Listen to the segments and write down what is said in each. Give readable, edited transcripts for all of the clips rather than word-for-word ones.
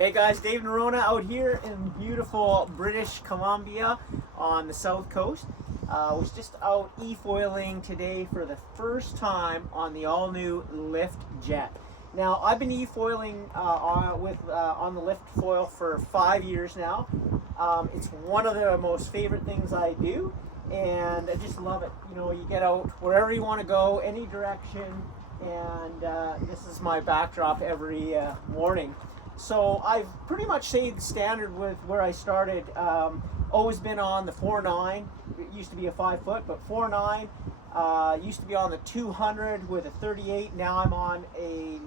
Hey guys, Dave Norona out here in beautiful British Columbia on the south coast. Was just out e-foiling today for the first time on the all-new Lift Jet. Now, I've been e-foiling on the Lift foil for 5 years now. It's one of the most favorite things I do, and I just love it. You know, you get out wherever you want to go, any direction, and this is my backdrop every morning. So I've pretty much stayed standard with where I started. Always been on the 4.9. It used to be a 5 foot, but 4.9. Used to be on the 200 with a 38. Now I'm on a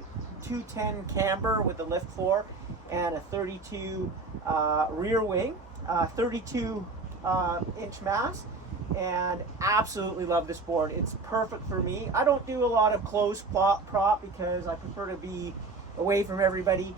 210 camber with the Lift 4 and a 32 rear wing, 32 inch mast, and absolutely love this board. It's perfect for me. I don't do a lot of closed prop because I prefer to be away from everybody.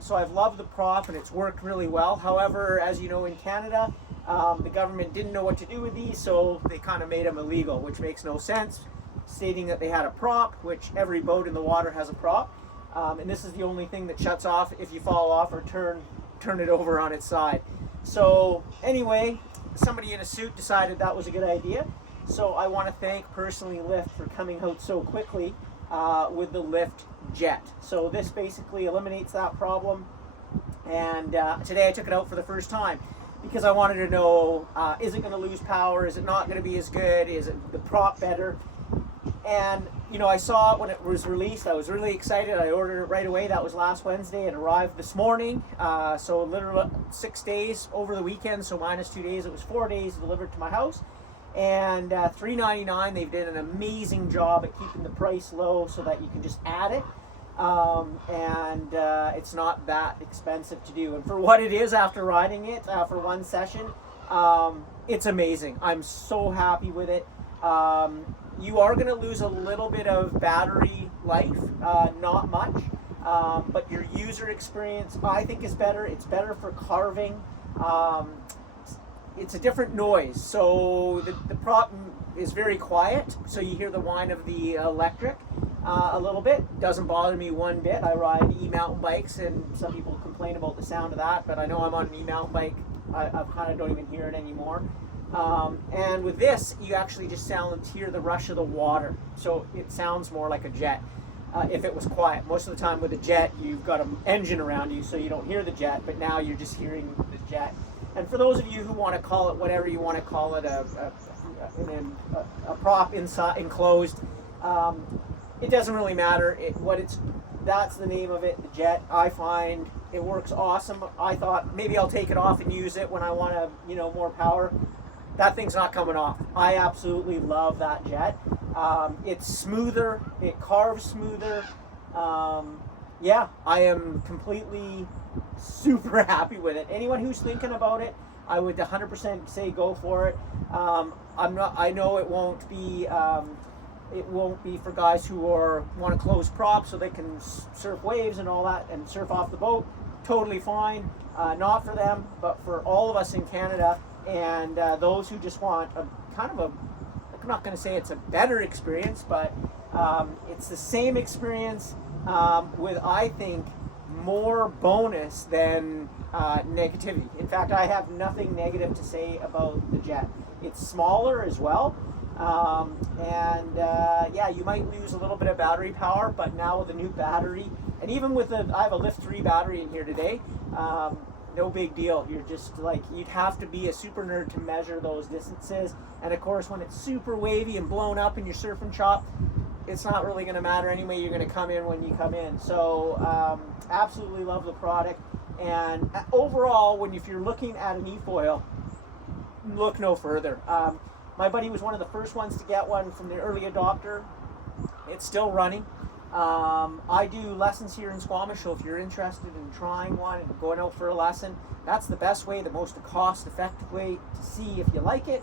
So I've loved the prop and it's worked really well. However, as you know, in Canada, the government didn't know what to do with these, so they kind of made them illegal, which makes no sense, stating that they had a prop, which every boat in the water has a prop. And this is the only thing that shuts off if you fall off or turn it over on its side. So anyway, somebody in a suit decided that was a good idea. So I want to thank personally Lift for coming out so quickly with the Lift Jet. So this basically eliminates that problem, and today I took it out for the first time because I wanted to know, is it going to lose power, is it not going to be as good, is it the prop better? And you know, I saw it when it was released. I was really excited. I ordered it right away. That was last Wednesday. It arrived this morning, so literally 6 days over the weekend, so minus 2 days, it was 4 days delivered to my house. And $3.99. They've done an amazing job at keeping the price low so that you can just add it, and it's not that expensive to do. And for what it is, after riding it for one session, it's amazing. I'm so happy with it. You are going to lose a little bit of battery life, not much, but your user experience, I think, is better. It's better for carving. It's a different noise, so the prop is very quiet, so you hear the whine of the electric a little bit. Doesn't bother me one bit. I ride e-mountain bikes, and some people complain about the sound of that, but I know I'm on an e-mountain bike. I kind of don't even hear it anymore. And with this, you actually just hear the rush of the water, so it sounds more like a jet. If it was quiet. Most of the time with a jet, you've got an engine around you, so you don't hear the jet, but now you're just hearing the jet. And for those of you who want to call it whatever you want to call it, a prop inside enclosed, it doesn't really matter. That's the name of it, the Jet. I find it works awesome. I thought maybe I'll take it off and use it when I want to, more power. That thing's not coming off. I absolutely love that Jet. It's smoother. It carves smoother. Yeah, I am completely super happy with it. Anyone who's thinking about it, I would 100% say go for it. I know it won't be for guys who want to close props so they can surf waves and all that and surf off the boat. Totally fine. Not for them, but for all of us in Canada, and those who just want I'm not going to say it's a better experience, but it's the same experience with, I think, more bonus than negativity. In fact, I have nothing negative to say about the Jet. It's smaller as well, and yeah, you might lose a little bit of battery power, but now with the new battery, and even with I have a Lift 3 battery in here today, no big deal. You're just you'd have to be a super nerd to measure those distances, and of course when it's super wavy and blown up in your surfing shop, it's not really going to matter anyway. You're going to come in when you come in. So absolutely love the product. And overall, if you're looking at an e-foil, look no further. My buddy was one of the first ones to get one from the early adopter. It's still running. I do lessons here in Squamish, so if you're interested in trying one and going out for a lesson, that's the best way, the most cost-effective way to see if you like it.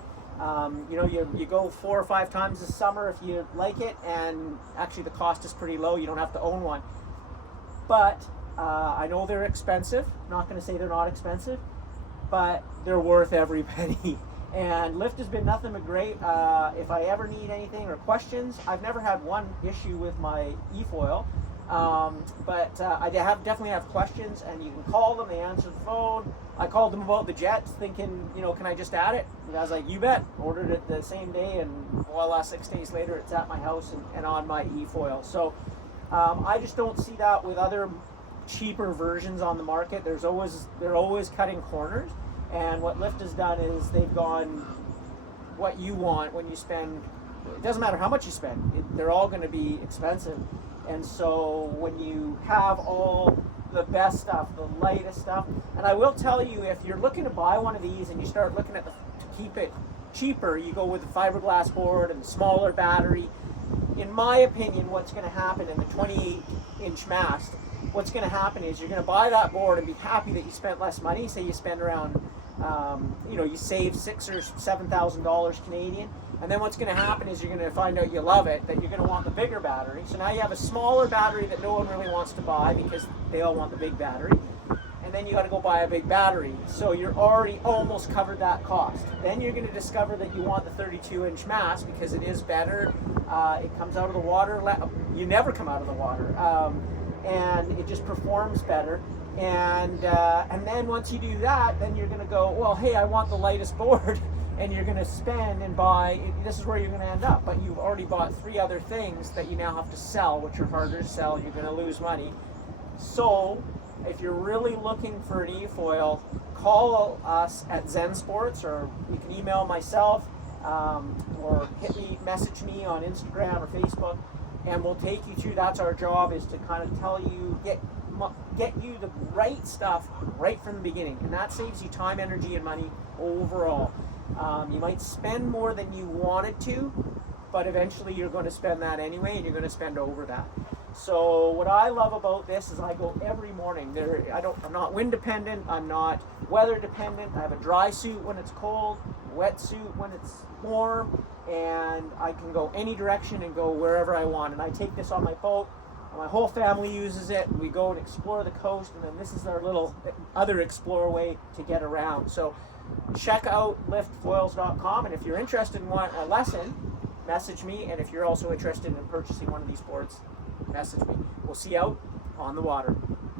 You go 4 or 5 times this summer if you like it, and actually the cost is pretty low. You don't have to own one. But I know they're expensive. Not going to say they're not expensive, but they're worth every penny. And Lift has been nothing but great. If I ever need anything or questions, I've never had one issue with my e-foil. But I definitely have questions, and you can call them. They answer the phone. I called them about the jets, thinking, can I just add it? And I was like, you bet. Ordered it the same day, and voila, 6 days later, it's at my house and on my e-foil. So I just don't see that with other cheaper versions on the market. They're always cutting corners, and what Lyft has done is they've gone what you want when you spend. It doesn't matter how much you spend. They're all going to be expensive. And so when you have all the best stuff, the lightest stuff, and I will tell you, if you're looking to buy one of these and you start looking to keep it cheaper, you go with the fiberglass board and the smaller battery. In my opinion, what's going to happen in the 28-inch mast, what's going to happen is you're going to buy that board and be happy that you spent less money. Say you spend around, you save $6,000 or $7,000 Canadian. And then what's going to happen is you're going to find out you love it, that you're going to want the bigger battery. So now you have a smaller battery that no one really wants to buy because they all want the big battery. And then you got to go buy a big battery. So you're already almost covered that cost. Then you're going to discover that you want the 32-inch mast because it is better. It comes out of the water. You never come out of the water. And it just performs better. And then once you do that, then you're going to go, well, hey, I want the lightest board. And you're going to spend and buy, this is where you're going to end up. But you've already bought 3 other things that you now have to sell, which are harder to sell. You're going to lose money. So if you're really looking for an e-foil, call us at Zen Sports, or you can email myself, or message me on Instagram or Facebook, and we'll take you through. That's our job, is to kind of tell you, get you the right stuff right from the beginning. And that saves you time, energy, and money overall. You might spend more than you wanted to, but eventually you're going to spend that anyway, and you're going to spend over that. So what I love about this is I go every morning. I'm not wind dependent. I'm not weather dependent. I have a dry suit when it's cold, wet suit when it's warm, and I can go any direction and go wherever I want. And I take this on my boat. My whole family uses it. We go and explore the coast, and then this is our little other explore way to get around. So check out liftfoils.com, and if you're interested in a lesson, message me. And if you're also interested in purchasing one of these boards, message me. We'll see you out on the water.